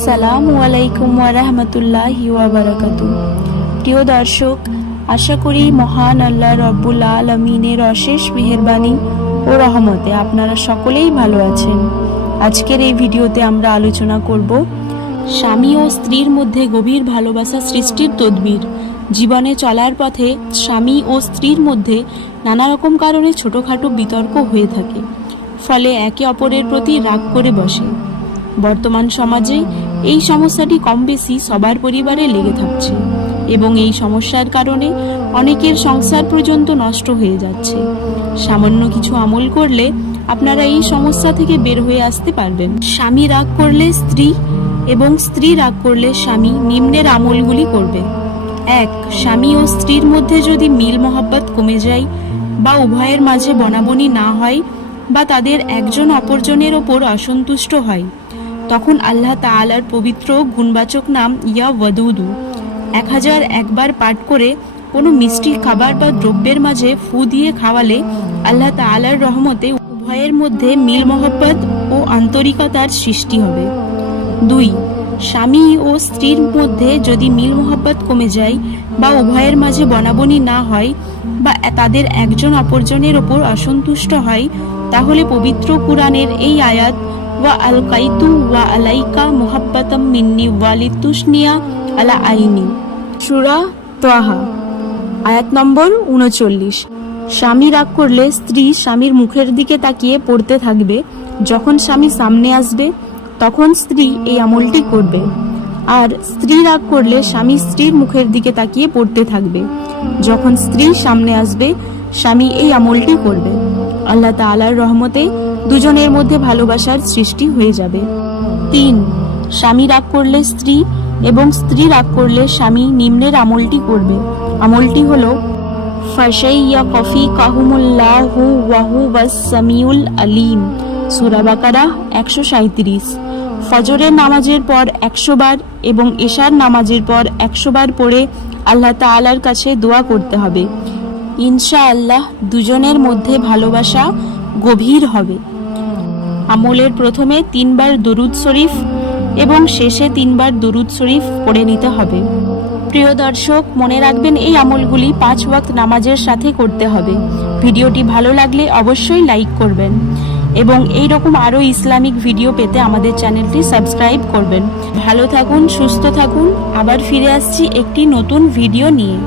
আসসালামু আলাইকুম ওয়ারহমতুল্লাহি ওয়াবারাকাতু প্রিয় দর্শক, আশা করি মহান আল্লাহ রব্বুল আলমিনের অশেষ মেহেরবানি ও রহমতে আপনারা সকলেই ভালো আছেন। আজকের এই ভিডিওতে আমরা আলোচনা করব স্বামী ও স্ত্রীর মধ্যে গভীর ভালোবাসা সৃষ্টির তদবির। জীবনে চলার পথে স্বামী ও স্ত্রীর মধ্যে নানা রকম কারণে ছোটোখাটো বিতর্ক হয়ে থাকে, ফলে একে অপরের প্রতি রাগ করে বসে। বর্তমান সমাজে এই সমস্যাটি কম বেশি সবার পরিবারে লেগে থাকছে এবং এই সমস্যার কারণে অনেকের সংসার পর্যন্ত নষ্ট হয়ে যাচ্ছে। সামান্য কিছু আমল করলে আপনারা এই সমস্যা থেকে বের হয়ে আসতে পারবেন। স্বামী রাগ করলে স্ত্রী এবং স্ত্রী রাগ করলে স্বামী নিম্নের আমলগুলি করবে। এক, স্বামী ও স্ত্রীর মধ্যে যদি মিল মহব্বত কমে যায় বা উভয়ের মাঝে বনাবনি না হয় বা তাদের একজন অপরজনের ওপর অসন্তুষ্ট হয় তখন আল্লাহ তাআলার পবিত্র গুণবাচক নাম ইয়া ওয়াদুদু এক হাজার একবার পাঠ করে কোনো মিষ্টি খাবার বা দ্রব্যের মাঝে ফু দিয়ে খাওয়ালে আল্লাহ তাআলার রহমতে উভয়ের মধ্যে মিল মহব্বত ও আন্তরিকতার সৃষ্টি হবে। দুই, স্বামী ও স্ত্রীর মধ্যে যদি মিল মোহাব্বত কমে যায় বা উভয়ের মাঝে বনাবনি না হয় বা তাদের একজন অপরজনের ওপর অসন্তুষ্ট হয়, তাহলে পবিত্র কুরআনের এই আয়াত ওয়া আল কাইতু ওয়া আলাইকা মোহাব্বতাম মিন্নি ওয়ালিতুসনিয়া আলা আইনি সুরা তোয়াহা আয়াত নম্বর উনচল্লিশ। স্বামী রাগ করলে স্ত্রী স্বামীর মুখের দিকে তাকিয়ে পড়তে থাকবে। যখন স্বামী সামনে আসবে, তখন স্ত্রী এই আমলটি করবে। আর স্ত্রী রাগ করলে স্বামী স্ত্রীর মুখের দিকে তাকিয়ে পড়তে থাকবে। যখন স্ত্রী সামনে আসবে, স্বামী এই আমলটি করবে। আল্লাহ তাআলার রহমতে দুজনের মধ্যে ভালোবাসার সৃষ্টি হয়ে যাবে। তিন, স্বামী রাগ করলে স্ত্রী এবং স্ত্রী রাগ করলে স্বামী নিম্নের আমলটি করবে। আমলটি হলো, ফাশাইয়া কফি কাহুমুল্লাহু ওয়াহু সামিউল আলিম, সূরা বাকারা একশো সাঁইত্রিশ। ফজরের নামাজের পর একশো বার এবং এশার নামাজের পর একশো বার পড়ে আল্লাহ তাআলার কাছে দোয়া করতে হবে। ইনশা আল্লাহ দুজনের মধ্যে ভালোবাসা গভীর হবে। আমলের প্রথমে তিনবার দরুদ শরীফ এবং শেষে তিনবার দরুদ শরীফ পড়ে নিতে হবে। প্রিয় দর্শক, মনে রাখবেন এই আমলগুলি পাঁচ ওয়াক্ত নামাজের সাথে করতে হবে। ভিডিওটি ভালো লাগলে অবশ্যই লাইক করবেন এবং এই রকম আরও ইসলামিক ভিডিও পেতে আমাদের চ্যানেলটি সাবস্ক্রাইব করবেন। ভালো থাকুন, সুস্থ থাকুন। আবার ফিরে আসছি একটি নতুন ভিডিও নিয়ে।